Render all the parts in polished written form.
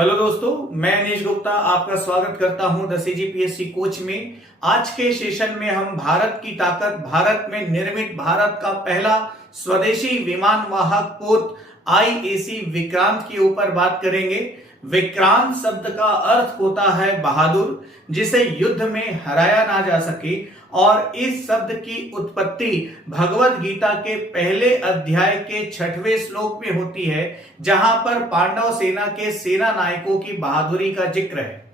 Hello दोस्तों, मैं अनीश गुप्ता आपका स्वागत करता हूं द सीजीपीएससी कोच में। आज के सेशन में हम भारत की ताकत, भारत में निर्मित भारत का पहला स्वदेशी विमान वाहक पोत आईएसी विक्रांत के ऊपर बात करेंगे। विक्रांत शब्द का अर्थ होता है बहादुर, जिसे युद्ध में हराया ना जा सके, और इस शब्द की उत्पत्ति भगवत गीता के पहले अध्याय के 6वें श्लोक में होती है, जहां पर पांडव सेना के सेना नायकों की बहादुरी का जिक्र है।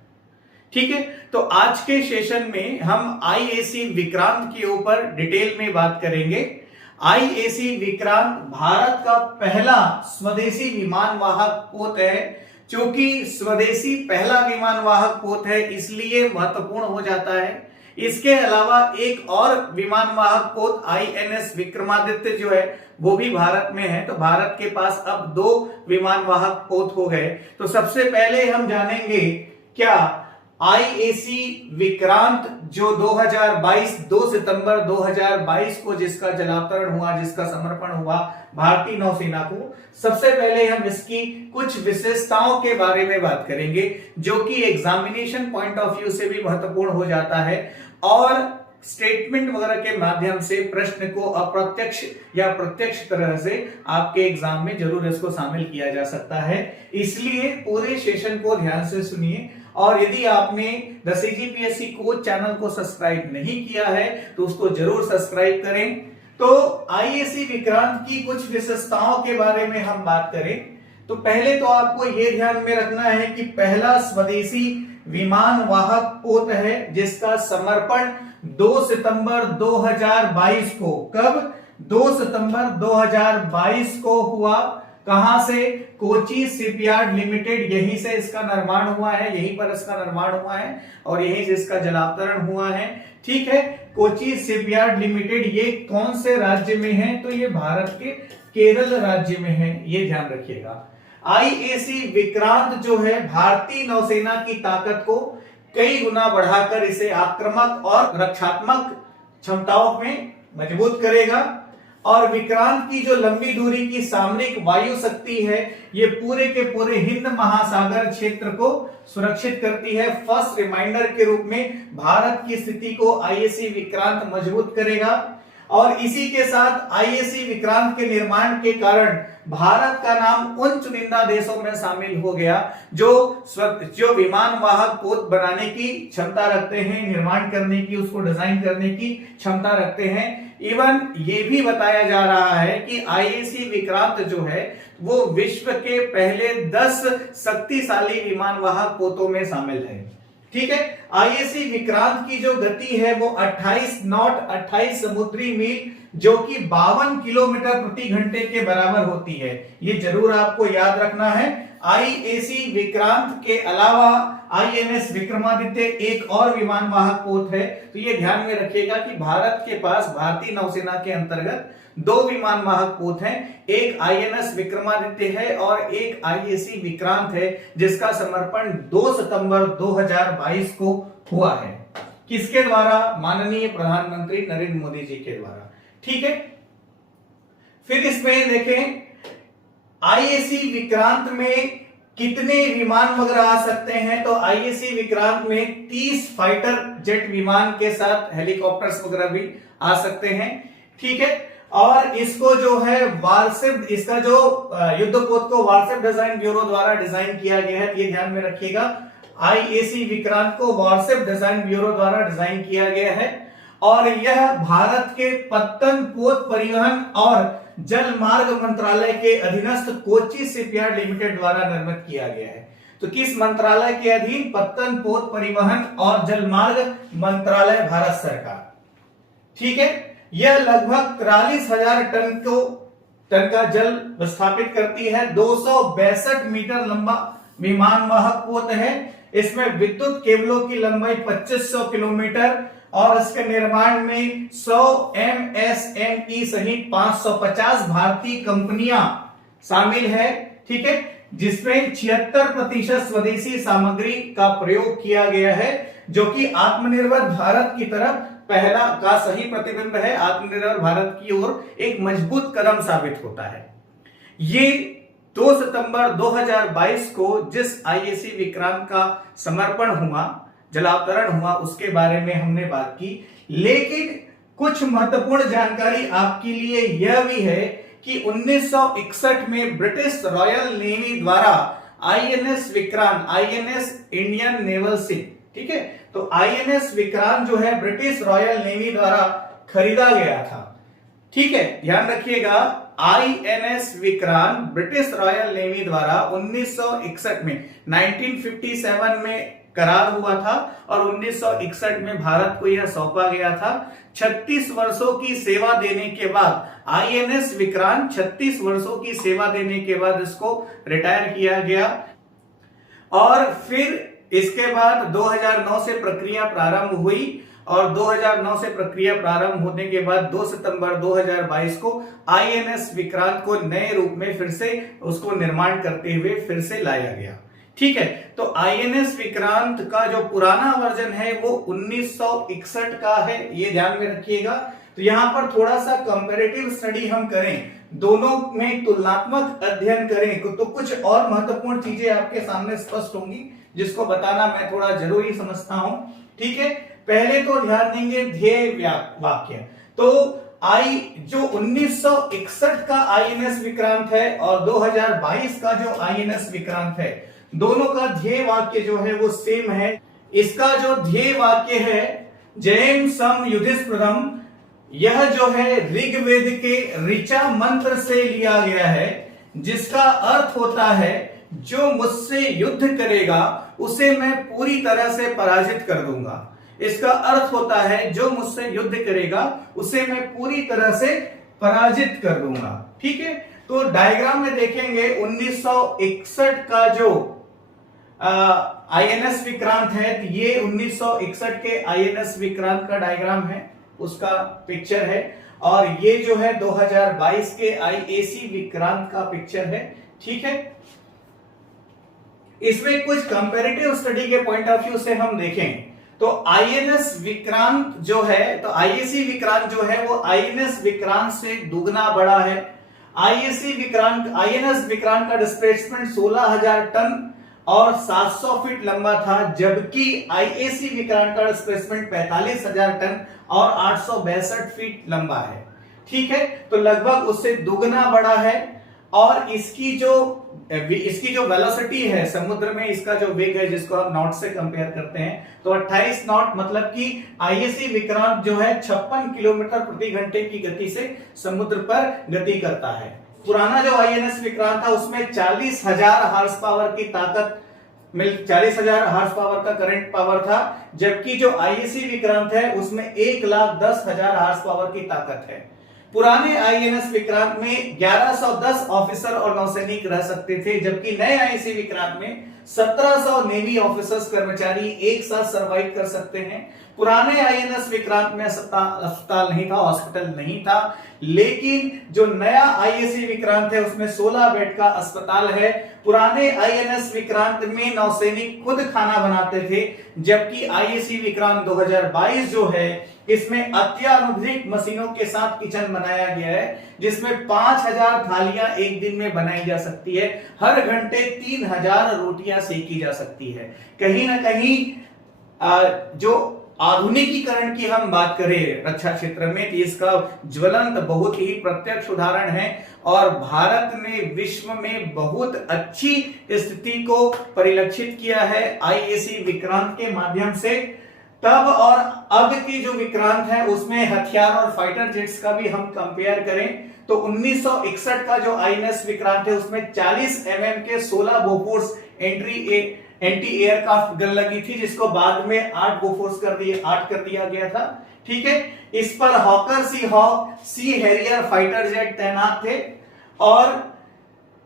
ठीक है, तो आज के सेशन में हम आईएसी विक्रांत के ऊपर डिटेल में बात करेंगे। आईएसी विक्रांत भारत का पहला स्वदेशी विमान वाहक पोत है। क्योंकि स्वदेशी पहला विमान वाहक पोत है, इसलिए महत्वपूर्ण हो जाता है। इसके अलावा एक और विमान वाहक पोत आईएनएस विक्रमादित्य जो है वो भी भारत में है। तो भारत के पास अब 2 विमान वाहक पोत हो गए। तो सबसे पहले हम जानेंगे क्या आईएसी विक्रांत जो 2 सितंबर 2022 को जिसका जलावतरण हुआ, जिसका समर्पण हुआ भारतीय नौसेना को, सबसे पहले हम इसकी कुछ विशेषताओं के बारे में बात करेंगे, जो कि एग्जामिनेशन पॉइंट ऑफ व्यू से भी महत्वपूर्ण हो जाता है और स्टेटमेंट वगैरह के माध्यम से प्रश्न को अप्रत्यक्ष या प्रत्यक्ष तरह से आपके एग्जाम में जरूर इसको शामिल किया जा सकता है। इसलिए पूरे सेशन को ध्यान से सुनिए, और यदि आपने द सीजीपीएससी कोच चैनल को सब्सक्राइब नहीं किया है तो उसको जरूर सब्सक्राइब करें। तो आईएसी विक्रांत की कुछ विशेषताओं के बारे में हम बात करें तो पहले तो आपको यह ध्यान में रखना है कि पहला स्वदेशी विमान वाहक पोत है, जिसका समर्पण 2 सितंबर 2022 को, कब? 2 सितंबर 2022 को हुआ। कहां से? कोची शिपयार्ड लिमिटेड, यहीं से इसका निर्माण हुआ है, यहीं पर इसका निर्माण हुआ है और यहीं से इसका जलावतरण हुआ है। ठीक है, कोची शिपयार्ड लिमिटेड ये कौन से राज्य में है? तो ये भारत के केरल राज्य में है, ये ध्यान रखिएगा। आईएसी विक्रांत जो है भारतीय नौसेना की ताकत को कई गुना बढ़ाकर इसे आक्रामक और रक्षात्मक क्षमताओं में मजबूत करेगा। और विक्रांत की जो लंबी दूरी की सामरिक वायु शक्ति है, ये पूरे के पूरे हिंद महासागर क्षेत्र को सुरक्षित करती है। फर्स्ट रिमाइंडर के रूप में भारत की स्थिति को आईएसी विक्रांत मजबूत करेगा। और इसी के साथ आईएसी विक्रांत के निर्माण के कारण भारत का नाम उन चुनिंदा देशों में शामिल हो गया जो विमान वाहक पोत बनाने की क्षमता रखते हैं, निर्माण करने की, उसको डिजाइन करने की क्षमता रखते हैं। इवन ये भी बताया जा रहा है कि आईएसी विक्रांत जो है वो विश्व के पहले 10 शक्तिशाली विमान वाहक पोतों में शामिल है। ठीक है, आईएसी विक्रांत की जो गति है वो 28 नॉट, 28 समुद्री मील, जो कि 52 किलोमीटर प्रति घंटे के बराबर होती है। ये जरूर आपको याद रखना है। आईएसी विक्रांत के अलावा आईएनएस विक्रमादित्य एक और विमान वाहक पोत है। तो ये ध्यान में रखिएगा कि भारत के पास भारतीय नौसेना के अंतर्गत 2 विमान वाहक पोत हैं, एक आईएनएस विक्रमादित्य है और एक आईएसी विक्रांत है, जिसका समर्पण 2 सितंबर 2022 को हुआ है। किसके द्वारा? माननीय प्रधानमंत्री नरेंद्र मोदी जी के द्वारा। ठीक है, फिर इसमें देखें आईएसी विक्रांत में कितने विमान वगैरह आ सकते हैं। तो आईएसी विक्रांत में 30 फाइटर जेट विमान के साथ हेलीकॉप्टर्स वगैरह भी आ सकते हैं। ठीक है, और इसको जो है वारशिप, इसका जो युद्धपोत को वारशिप डिजाइन ब्यूरो द्वारा डिजाइन किया गया है, ये ध्यान में रखिएगा। आईएसी विक्रांत को वारशिप डिजाइन ब्यूरो द्वारा डिजाइन किया गया है और यह भारत के पत्तन पोत परिवहन और जल मार्ग मंत्रालय के अधीनस्थ कोची शिपयार्ड लिमिटेड द्वारा निर्मित किया गया है। तो किस मंत्रालय के अधीन? पत्तन पोत परिवहन और जल मार्ग मंत्रालय, भारत सरकार। ठीक है, यह लगभग 43,000 टन का जल विस्थापित करती है। 262 मीटर लंबा विमान वाहक पोत है। इसमें विद्युत केबलों की लंबाई 2500 किलोमीटर और इसके निर्माण में 100 MSME सहित 550 भारतीय कंपनियां शामिल है। ठीक है, जिसमें 76% स्वदेशी सामग्री का प्रयोग किया गया है, जो कि आत्मनिर्भर भारत की तरफ पहला का सही प्रतिबिंब है। आत्मनिर्भर भारत की ओर एक मजबूत कदम साबित होता है। ये 2 सितंबर 2022 को जिस आईएसी विक्रांत का समर्पण हुआ, जलावतरण हुआ, उसके बारे में हमने बात की। लेकिन कुछ महत्वपूर्ण जानकारी आपके लिए यह भी है कि 1961 में ब्रिटिश रॉयल नेवी द्वारा INS Vikrant, INS Indian naval ship, ठीक है, तो आईएनएस विक्रांत जो है ब्रिटिश रॉयल नेवी द्वारा खरीदा गया था। ठीक है, ध्यान रखिएगा, INS Vikrant British royal navy द्वारा 1961 में 1957 में करार हुआ था और 1961 में भारत को यह सौंपा गया था। 36 वर्षों की सेवा देने के बाद आईएनएस विक्रांत 36 वर्षों की सेवा देने के बाद इसको रिटायर किया गया और फिर इसके बाद 2009 से प्रक्रिया प्रारंभ हुई और 2009 से प्रक्रिया प्रारंभ होने के बाद 2 सितंबर 2022 को आईएनएस विक्रांत को नए रूप में फिर से उसको निर्माण करते हुए फिर से लाया गया। ठीक है, तो आईएनएस विक्रांत का जो पुराना वर्जन है वो 1961 का है, ये ध्यान में रखिएगा। तो यहां पर थोड़ा सा कंपैरेटिव स्टडी हम करें, दोनों में तुलनात्मक अध्ययन करें तो कुछ और महत्वपूर्ण चीजें आपके सामने स्पष्ट होंगी जिसको बताना मैं थोड़ा जरूरी समझता हूं। ठीक है, पहले तो ध्यान देंगे ध्येय वाक्य। तो जो 1961 का आईएनएस विक्रांत है और 2022 का जो आईएनएस विक्रांत है, दोनों का ध्येय वाक्य जो है वो सेम है। इसका जो ध्येय वाक्य है जयम सम युधिष्ठिरम, यह जो है ऋग्वेद के ऋचा मंत्र से लिया गया है, जिसका अर्थ होता है जो मुझसे युद्ध करेगा उसे मैं पूरी तरह से पराजित कर दूंगा। इसका अर्थ होता है जो मुझसे युद्ध करेगा उसे मैं पूरी तरह से पराजित कर दूंगा। ठीक है, तो डायग्राम में देखेंगे 1961 का जो आईएनएस विक्रांत है, तो ये 1961 के आईएनएस विक्रांत का डायग्राम है, उसका पिक्चर है, और ये जो है 2022 के आईएसी विक्रांत का पिक्चर है। ठीक है, इसमें कुछ कंपैरेटिव स्टडी के पॉइंट ऑफ व्यू से हम देखें तो आईएनएस विक्रांत जो है, तो आईएसी विक्रांत जो है वो आईएनएस विक्रांत से दुगना बड़ा है। आईएनएस विक्रांत का डिस्प्लेसमेंट 16,000 टन और 700 फीट लंबा था, जबकि आईएसी विक्रांत का डिस्प्लेसमेंट 45,000 टन और 862 फीट लंबा है। ठीक है, तो लगभग उससे दुगना बड़ा है और इसकी जो वेलोसिटी है समुद्र में, इसका जो वेग है जिसको आप नॉट से कंपेयर करते हैं तो 28 नॉट, मतलब कि आईएसी विक्रांत जो है 56 किलोमीटर प्रति घंटे की गति से समुद्र पर गति करता है। पुराना जो आईएनएस विक्रांत था उसमें 40,000 हार्स पावर की ताकत 40,000 हार्स पावर का करंट पावर था, जबकि जो आईएसी विक्रांत है उसमें 1,10,000 हार्स पावर की ताकत है। पुराने आईएनएस विक्रांत में 1110 ऑफिसर और नौसैनिक रह सकते थे, जबकि नए आईएसी विक्रांत में 1700 नेवी ऑफिसर्स कर्मचारी एक साथ सर्वाइव कर सकते हैं। पुराने आईएनएस विक्रांत में अस्पताल नहीं था, हॉस्पिटल नहीं था, लेकिन जो नया आईएसी विक्रांत है उसमें 16 बेड का अस्पताल है। पुराने आईएनएस विक्रांत में नौसैनिक खुद खाना बनाते थे, जबकि आईएसी विक्रांत 2022 जो है इसमें अत्याधुनिक मशीनों के साथ किचन बनाया गया है, जिसमें 5000 थालियां एक दिन में बनाई जा सकती है, हर घंटे 3000 रोटियां सेकी जा सकती है। कहीं ना कहीं जो आधुनिकीकरण की हम बात करें रक्षा क्षेत्र में, तो इसका ज्वलंत बहुत ही प्रत्यक्ष उदाहरण है और भारत ने विश्व में बहुत अच्छी स्थिति को परिलक्षित किया है आईएसी विक्रांत के माध्यम से। तब और अब की जो विक्रांत है उसमें हथियार और फाइटर जेट्स का भी हम कंपेयर करें तो 1961 का जो आईएनएस विक्रांत है उसमें 40 mm के 16 बोफोर्स एंटी एयरक्राफ्ट गन लगी थी, जिसको बाद में 8 बोफोर्स कर दिया गया था। ठीक है, इस पर Hawker Sea Hawk, Sea Harrier fighter jet तैनात थे और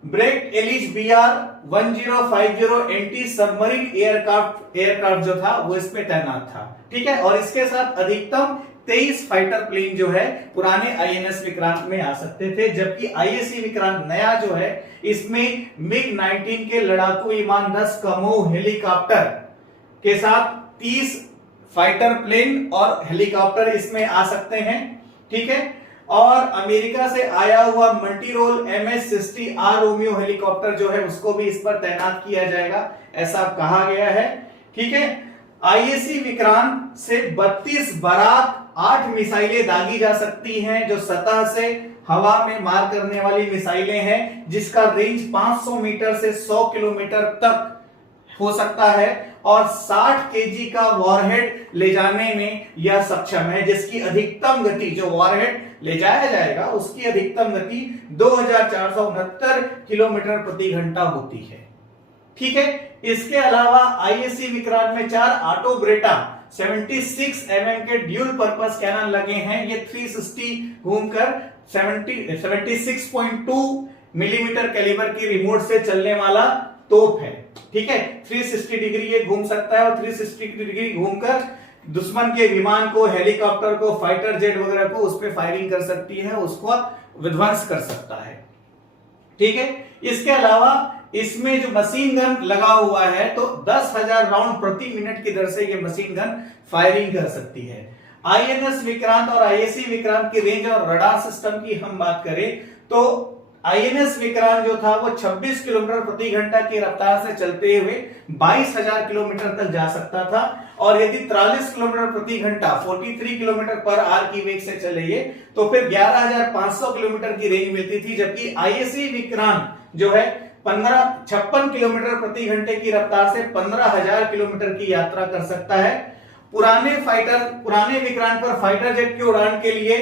Breguet Alize BR 1050 anti submarine aircraft जो था वो इसमें तैनात था। ठीक है, और इसके साथ अधिकतम 23 फाइटर प्लेन जो है पुराने आईएनएस विक्रांत में आ सकते थे, जबकि आईएसी विक्रांत नया जो है इसमें MiG-19 के लड़ाकू विमान 10 कमोव हेलीकॉप्टर के साथ 30 फाइटर प्लेन और हेलीकॉप्टर इसमें आ सकते हैं। ठीक है, और अमेरिका से आया हुआ multi role MS-60R Romeo helicopter जो है उसको भी इस पर तैनात किया जाएगा, ऐसा कहा गया है। ठीक है, IAC विक्रांत से 32 बराक 8 मिसाइलें दागी जा सकती हैं, जो सतह से हवा में मार करने वाली मिसाइलें हैं, जिसका रेंज 500 मीटर से 100 किलोमीटर तक हो सकता है और 60 केजी का वॉरहेड ले जाने में यह सक्षम है, जिसकी अधिकतम गति, जो वॉरहेड ले जाया जाएगा उसकी अधिकतम गति 2469 किलोमीटर प्रति घंटा होती है। ठीक है, इसके अलावा IAC विक्रांत में 4 ऑटो ब्रेटा 76 mm के ड्यूल पर्पस कैनन लगे हैं। ये 360 घूमकर 76.2 मिलीमीटर कैलिबर की रिमोट से चलने वाला तोप है। ठीक है, 360 डिग्री ये घूम सकता है और 360 डिग्री घूमकर दुश्मन के विमान को, हेलीकॉप्टर को, फाइटर जेट वगैरह को उस पर फायरिंग कर सकती है, उसको विध्वंस कर सकता है। ठीक है, इसके अलावा इसमें जो मशीन गन लगा हुआ है तो 10,000 राउंड प्रति मिनट की दर से ये मशीन गन फायरिंग कर सकती है। INS विक्रांत और IAC विक्रांत की रेंज और रडार सिस्टम की हम बात करें तो INS विक्रांत जो था वो 26 किलोमीटर प्रति घंटा की रफ्तार से चलते हुए 22,000 किलोमीटर तक जा सकता था, और यदि 43 किलोमीटर प्रति घंटा 43 किलोमीटर पर आवर की वेग से चले तो फिर 11,500 किलोमीटर की रेंज मिलती थी, जबकि IAC विक्रांत जो है 56 किलोमीटर प्रति घंटे की रफ्तार से 15,000 किलोमीटर की यात्रा कर सकता है। पुराने विक्रांत पर फाइटर जेट की उड़ान के लिए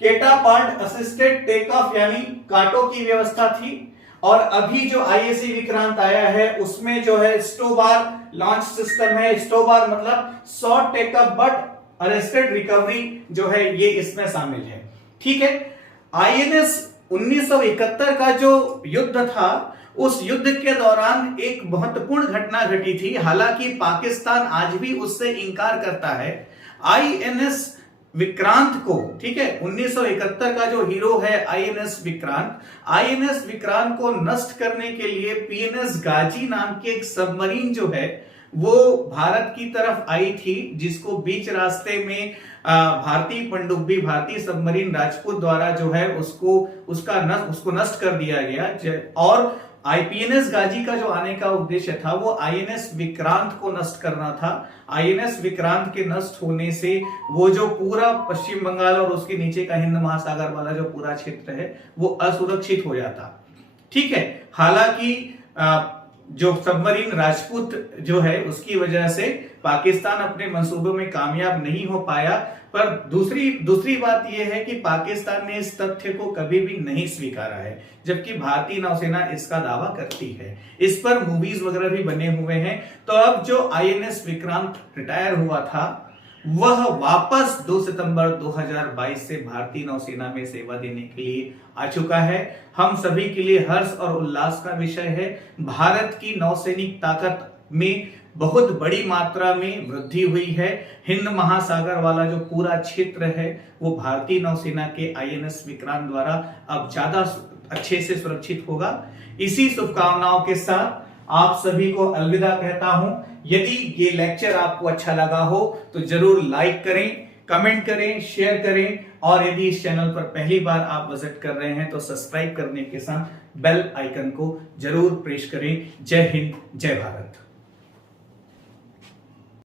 कैटापाल्ट असिस्टेड टेक ऑफ यानी काटो की व्यवस्था थी, और अभी जो IAC विक्रांत आया है उसमें जो है स्टोबार लॉन्च सिस्टम है। स्टोबार मतलब short take up but arrested recovery जो है ये इसमें शामिल है। ठीक है, INS 1971 का जो युद्ध था उस युद्ध के दौरान एक महत्वपूर्ण घटना घटी थी, हालांकि पाकिस्तान आज भी उससे इंकार करता है। INS विक्रांत को, ठीक है, 1971 का जो हीरो है INS विक्रांत को नष्ट करने के लिए PNS गाजी नाम की एक सबमरीन जो है वो भारत की तरफ आई थी, जिसको बीच रास्ते में भारतीय पनडुब्बी, भारतीय सबमरीन राजपूत द्वारा जो है उसको नष्ट कर दिया गया। और IPNS गाजी का जो आने का उद्देश्य था वो INS विक्रांत को नष्ट करना था। INS विक्रांत के नष्ट होने से वो जो पूरा पश्चिम बंगाल और उसके नीचे का हिंद महासागर वाला जो पूरा क्षेत्र है वो असुरक्षित हो जाता। ठीक है, हालांकि जो सबमरीन राजपूत जो है उसकी वजह से पाकिस्तान अपने मंसूबों में कामयाब नहीं हो पाया, पर दूसरी बात यह है कि पाकिस्तान ने इस तथ्य को कभी भी नहीं स्वीकारा है, जबकि भारतीय नौसेना इसका दावा करती है। इस पर मूवीज वगैरह भी बने हुए हैं। तो अब जो INS विक्रांत रिटायर हुआ था वह वापस 2 सितंबर 2022 से भारतीय नौसेना में सेवा देने के लिए आ चुका है। हम सभी के लिए हर्ष और उल्लास का विषय है। भारत की नौसैनिक ताकत में बहुत बड़ी मात्रा में वृद्धि हुई है। हिंद महासागर वाला जो पूरा क्षेत्र है वो भारतीय नौसेना के INS विक्रांत द्वारा अब ज्यादा अच्छे से सुरक्षित होगा। इसी शुभकामनाओं के साथ आप सभी को अलविदा कहता हूं। यदि ये लेक्चर आपको अच्छा लगा हो तो जरूर लाइक करें, कमेंट करें, शेयर करें, और यदि इस चैनल पर पहली बार आप विजिट कर रहे हैं तो सब्सक्राइब करने के साथ बेल आइकन को जरूर प्रेस करें। जय हिंद, जय भारत।